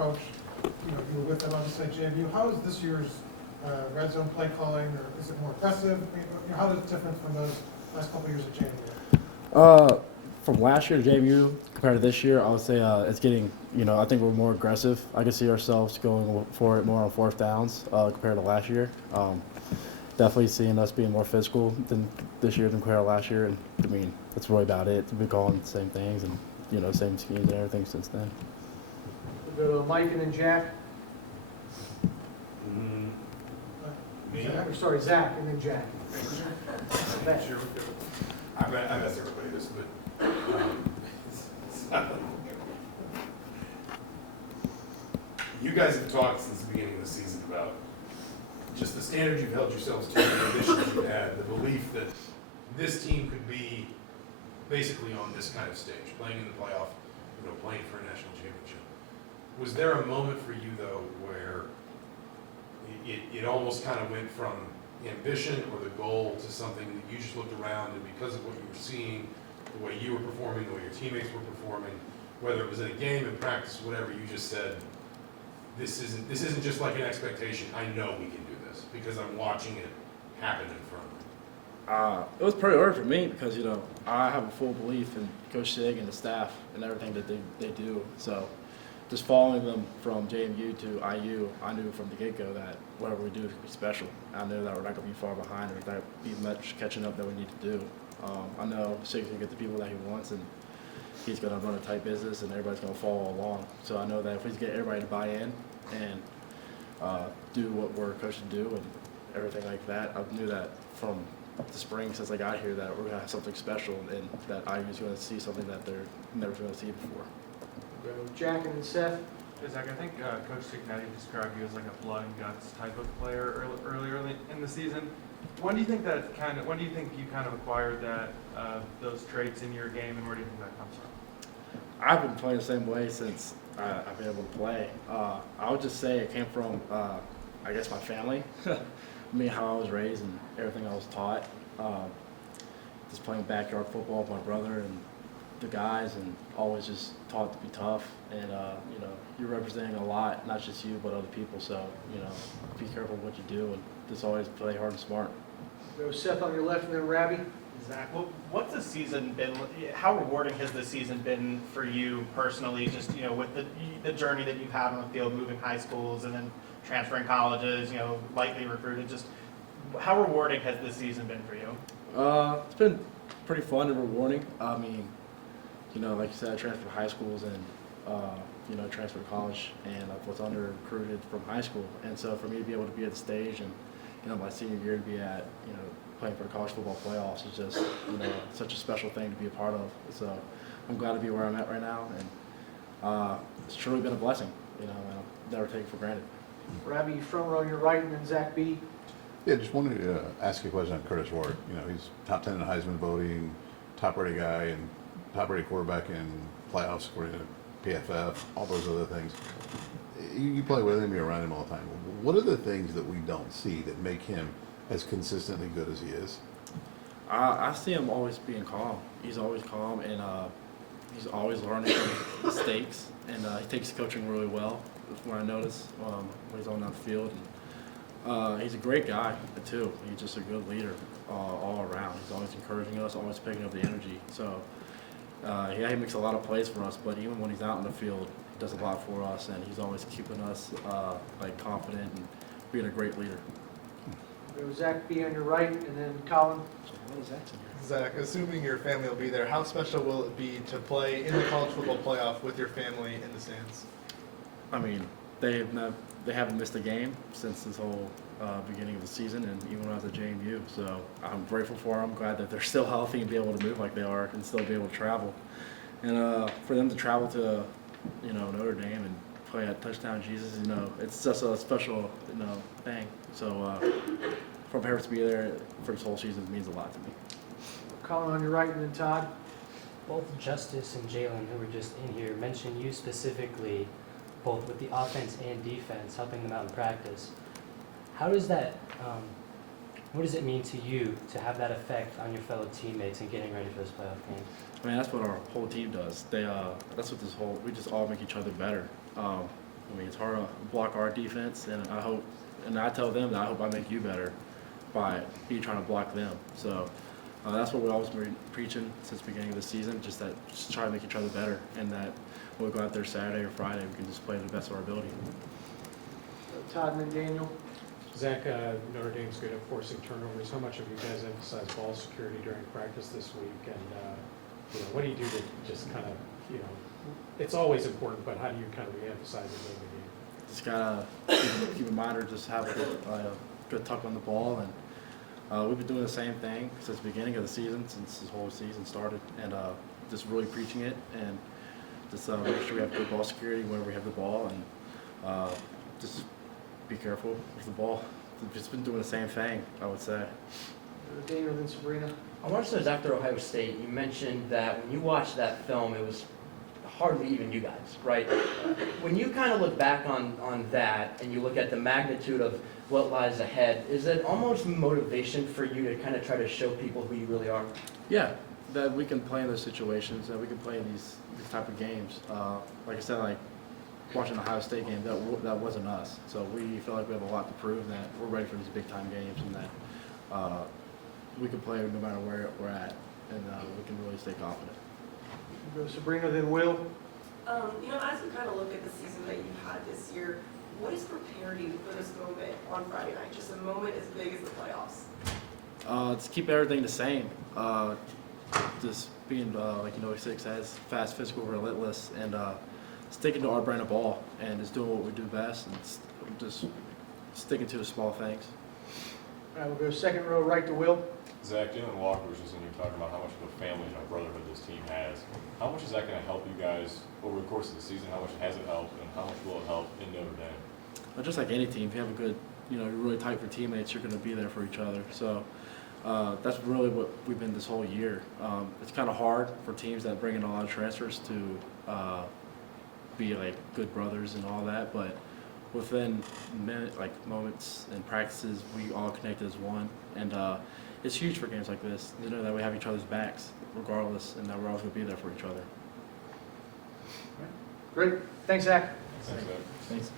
approach, you were with them obviously at JMU. How is this year's red zone play calling, or is it more aggressive? How is it different from those last couple of years at JMU? From last year to JMU compared to this year, I would say it's getting, I think we're more aggressive. I can see ourselves going for it more on fourth downs compared to last year. Definitely seeing us being more physical than this year than compared to last year. And I mean, that's really about it. We've been calling the same things and, same schemes and everything since then. We'll go to Mike and then Jack. Me? Or sorry, Zach and then Jack. Sure. I'm asked everybody this, but you guys have talked since the beginning of the season about just the standards you've held yourselves to, the ambitions you've had, the belief that this team could be basically on this kind of stage, playing in the playoff, playing for a national championship. Was there a moment for you, though, where it almost kind of went from ambition or the goal to something that you just looked around and because of what you were seeing, the way you were performing, the way your teammates were performing, whether it was in a game, in practice, whatever, you just said, this isn't just like an expectation. I know we can do this because I'm watching it happen in front of me. It was pretty hard for me because, I have a full belief in Coach Sig and the staff and everything that they do. So just following them from JMU to IU, I knew from the get-go that whatever we do is going to be special. I knew that we're not going to be far behind or that be much catching up that we need to do. I know Sig's going to get the people that he wants, and he's going to run a tight business, and everybody's going to follow along. So I know that if we get everybody to buy in and do what we're coached to do and everything like that, I knew that from the spring since I got here that we're going to have something special and that IU's going to see something that they're never going to see before. We'll go Jack and then Seth. Zach, I think Coach Signetti described you as like a blood and guts type of player earlier in the season. When do you think you kind of acquired those traits in your game, and where do you think that comes from? I've been playing the same way since I've been able to play. I would just say it came from, I guess, my family, me, how I was raised and everything I was taught. Just playing backyard football with my brother and the guys, and always just taught to be tough. And, you're representing a lot, not just you, but other people. So, be careful what you do and just always play hard and smart. Go Seth on your left and then Rabbi. Zach, what's the season been? How rewarding has the season been for you personally? Just with the journey that you've had on the field, moving high schools and then transferring colleges, lightly recruited. Just how rewarding has this season been for you? It's been pretty fun and rewarding. I mean, like you said, I transferred to high schools and transferred to college, and I was under recruited from high school. And so for me to be able to be at the stage and my senior year to be at playing for the college football playoffs is just such a special thing to be a part of. So I'm glad to be where I'm at right now, and it's truly been a blessing. And I'll never take it for granted. Rabbi, front row, your right, and then Zach B. Yeah, just wanted to ask you a question on Curtis Ward. He's top 10 in Heisman voting, top-rated guy, and top-rated quarterback in playoffs according to PFF, all those other things. You play with him, you're around him all the time. What are the things that we don't see that make him as consistently good as he is? I see him always being calm. He's always calm, and he's always learning from mistakes, and he takes coaching really well. That's what I notice when he's on that field. And, he's a great guy, too. He's just a good leader all around. He's always encouraging us, always picking up the energy. So, he makes a lot of plays for us, but even when he's out in the field, he does a lot for us, and he's always keeping us confident and being a great leader. Go Zach B on your right, and then Colin. Zach, assuming your family will be there, how special will it be to play in the college football playoff with your family in the stands? I mean, they haven't missed a game since this whole beginning of the season, and even when I was at JMU. So I'm grateful for them. I'm glad that they're still healthy and be able to move like they are and still be able to travel. And for them to travel to, Notre Dame and play at Touchdown Jesus, it's just a special, thing. So for my parents to be there for this whole season means a lot to me. Colin on your right, and then Todd. Both Justice and Jalen, who were just in here, mentioned you specifically, both with the offense and defense, helping them out in practice. How does that, what does it mean to you to have that effect on your fellow teammates and getting ready for this playoff game? I mean, that's what our whole team does. That's what we just all make each other better. I mean, it's hard to block our defense, and I tell them that I hope I make you better by me trying to block them. So that's what we've always been preaching since the beginning of the season, just try to make each other better, and that when we go out there Saturday or Friday, we can just play to the best of our ability. Todd and then Daniel. Zach, Notre Dame's good at forcing turnovers. How much have you guys emphasized ball security during practice this week? And what do you do to just kind of, it's always important, but how do you kind of reemphasize it in the game? Just gotta keep in mind or just have a good tuck on the ball, and we've been doing the same thing since the beginning of the season, since this whole season started, and just really preaching it, and just make sure we have good ball security whenever we have the ball, and just be careful with the ball. We've just been doing the same thing, I would say. Daniel, then Sabrina. I want to know, after Ohio State, you mentioned that when you watched that film, it was hardly even you guys, right? When you kind of look back on that and you look at the magnitude of what lies ahead, is it almost motivation for you to kind of try to show people who you really are? Yeah, that we can play in those situations, that we can play in these type of games. Like I said, like watching the Ohio State game, that wasn't us. So we feel like we have a lot to prove, that we're ready for these big time games, and that we can play no matter where we're at, and we can really stay confident. Go Sabrina, then Will. As you kind of look at the season that you've had this year, what has prepared you for this moment on Friday night? Just a moment as big as the playoffs. To keep everything the same. Just being, like Six says, fast, physical, relentless, and sticking to our brand of ball, and just doing what we do best, and just sticking to the small things. All right, we'll go second row right to Will. Zach, Jalen Walker was just in here talking about how much of a family and a brotherhood this team has. How much is that going to help you guys over the course of the season? How much has it helped, and how much will it help in Notre Dame? Just like any team, if you have a good, you're really tight for teammates, you're going to be there for each other. So that's really what we've been this whole year. It's kind of hard for teams that bring in a lot of transfers to be like good brothers and all that, but within moments and practices, we all connect as one, and it's huge for games like this. That we have each other's backs regardless, and that we're always going to be there for each other. Great. Thanks, Zach. Thanks, Zach. Thanks.